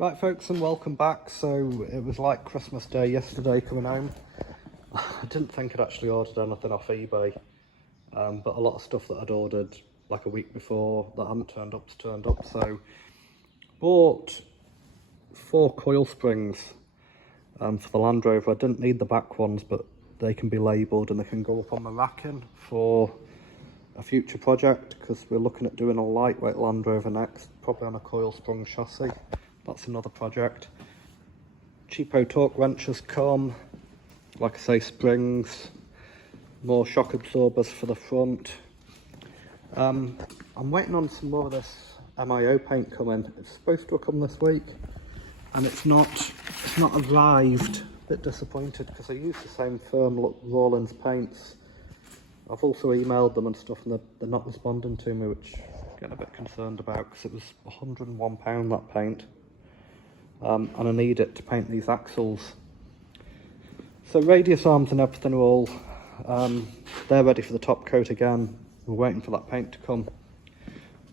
Right folks, and welcome back. So it was like Christmas Day yesterday coming home. I didn't think I'd actually ordered anything off eBay, but a lot of stuff that I'd ordered like a week before that hadn't turned up. So bought 4 coil springs for the Land Rover. I didn't need the back ones, but they can be labelled and they can go up on the racking for a future project, because we're looking at doing a lightweight Land Rover next, probably on a coil sprung chassis. That's another project. Cheapo torque wrenches come, like I say, springs, more shock absorbers for the front. I'm waiting on some more of this MIO paint coming. It's supposed to have come this week, and it's not arrived. A bit disappointed because I use the same firm, Rawlins paints. I've also emailed them and stuff, and they're not responding to me, which I'm getting a bit concerned about, because it was £101 that paint. And I need it to paint these axles. So radius arms and everything are all, they're ready for the top coat again. We're waiting for that paint to come.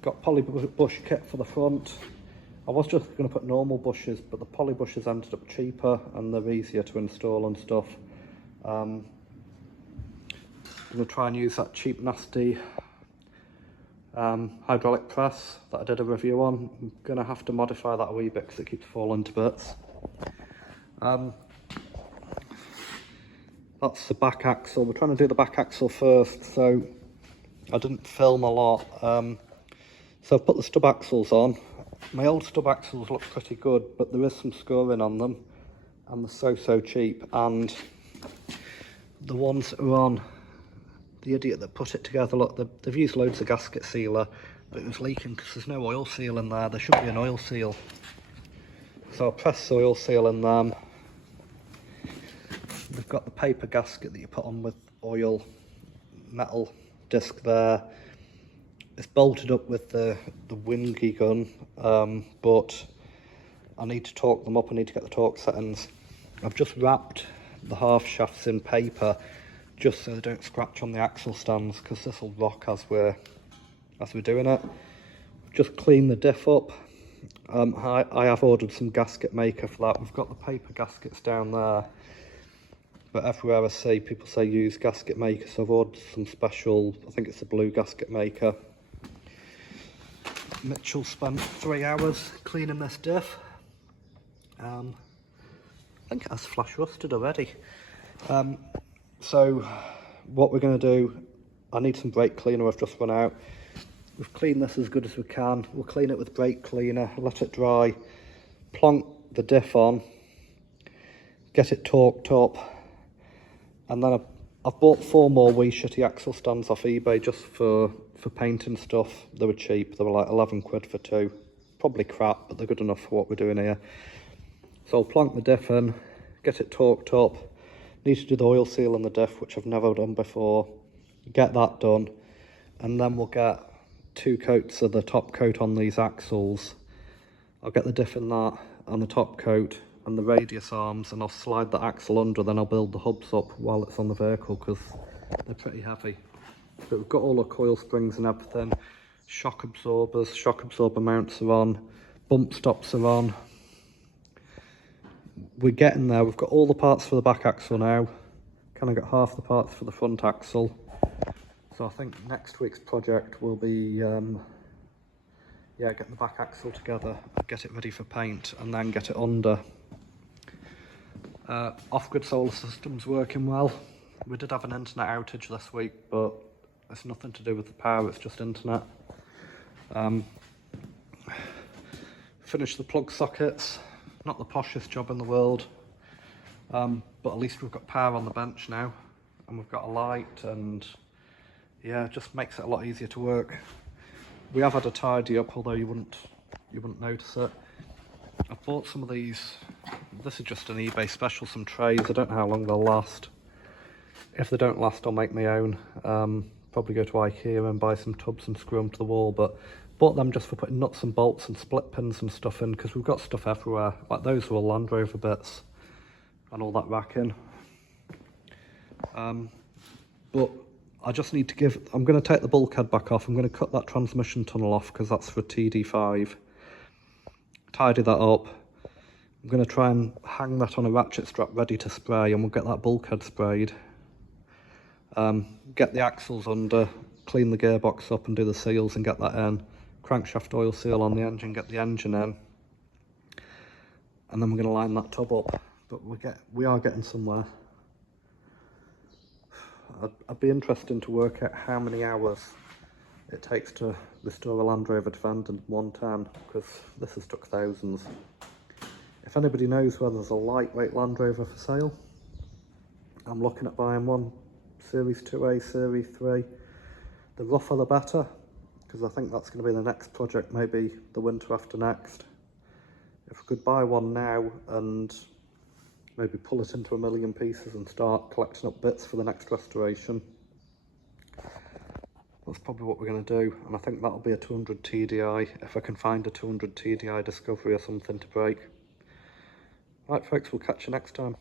Got poly bush kit for the front. I was just going to put normal bushes, but the poly bushes ended up cheaper and they're easier to install and stuff. I'm going to try and use that cheap nasty hydraulic press that I did a review on. I'm going to have to modify that a wee bit because it keeps falling to bits. That's the back axle. We're trying to do the back axle first, so I didn't film a lot. So I've put the stub axles on. My old stub axles look pretty good, but there is some scoring on them, and they're so cheap. And the ones that are on, the idiot that put it together, look, they've used loads of gasket sealer, but it was leaking because there's no oil seal in there. There should be an oil seal. So I pressed the oil seal in them. They've got the paper gasket that you put on with oil, metal disc there. It's bolted up with the wingy gun, but I need to torque them up. I need to get the torque settings. I've just wrapped the half shafts in paper, just so they don't scratch on the axle stands, because this will rock as we're doing it. Just clean the diff up. I have ordered some gasket maker for that. We've got the paper gaskets down there, but everywhere I see people say use gasket maker, so I've ordered some special, I think it's a blue gasket maker. Mitchell spent 3 hours cleaning this diff. I think it has flash rusted already. So what we're going to do, I need some brake cleaner. I've just run out. We've cleaned this as good as we can. We'll clean it with brake cleaner, let it dry, plonk the diff on, get it torqued up, and then I've bought 4 more wee shitty axle stands off eBay just for painting stuff. They were cheap. They were like 11 quid for 2. Probably crap, but they're good enough for what we're doing here. So I'll plonk the diff in, get it torqued up. Need to do the oil seal on the diff, which I've never done before. Get that done, and then we'll get 2 coats of the top coat on these axles. I'll get the diff in that and the top coat and the radius arms, and I'll slide the axle under, then I'll build the hubs up while it's on the vehicle, because they're pretty heavy. But we've got all the coil springs and everything. Shock absorbers, shock absorber mounts are on, bump stops are on. We're getting there. We've got all the parts for the back axle now. Kind of got half the parts for the front axle. So I think next week's project will be, getting the back axle together, get it ready for paint, and then get it under. Off-grid solar system's working well. We did have an internet outage this week, but it's nothing to do with the power, it's just internet. Finished the plug sockets. Not the poshest job in the world, but at least we've got power on the bench now, and we've got a light, and yeah, it just makes it a lot easier to work. We have had a tidy up, although you wouldn't notice it. I've bought some of these. This is just an eBay special, some trays. I don't know how long they'll last. If they don't last, I'll make my own. Probably go to IKEA and buy some tubs and screw them to the wall, but bought them just for putting nuts and bolts and split pins and stuff in, because we've got stuff everywhere. Like those were all Land Rover bits and all that racking. But I just need to I'm going to take the bulkhead back off. I'm going to cut that transmission tunnel off because that's for TD5. Tidy that up. I'm going to try and hang that on a ratchet strap ready to spray, and we'll get that bulkhead sprayed. Get the axles under, clean the gearbox up and do the seals and get that in. Crankshaft oil seal on the engine, get the engine in. And then we're going to line that tub up. But we are getting somewhere. I'd be interested to work out how many hours it takes to restore a Landrover Defender 110, because this has took thousands. If anybody knows where there's a lightweight Land Rover for sale, I'm looking at buying one. Series 2A, Series 3. The rougher the better, because I think that's going to be the next project, maybe the winter after next. If I could buy one now and maybe pull it into a million pieces and start collecting up bits for the next restoration, that's probably what we're going to do. And I think that'll be a 200 TDI, if I can find a 200 TDI Discovery or something to break. Right folks, we'll catch you next time.